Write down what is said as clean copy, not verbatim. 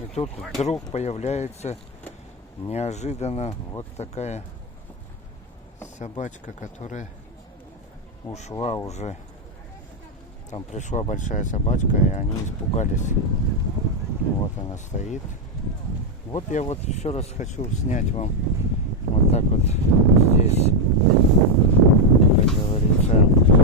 И тут вдруг появляется неожиданно вот такая собачка, которая ушла уже. Там пришла большая собачка, и они испугались. Вот она стоит. Вот я вот еще раз хочу снять вам вот так вот здесь, как говорится,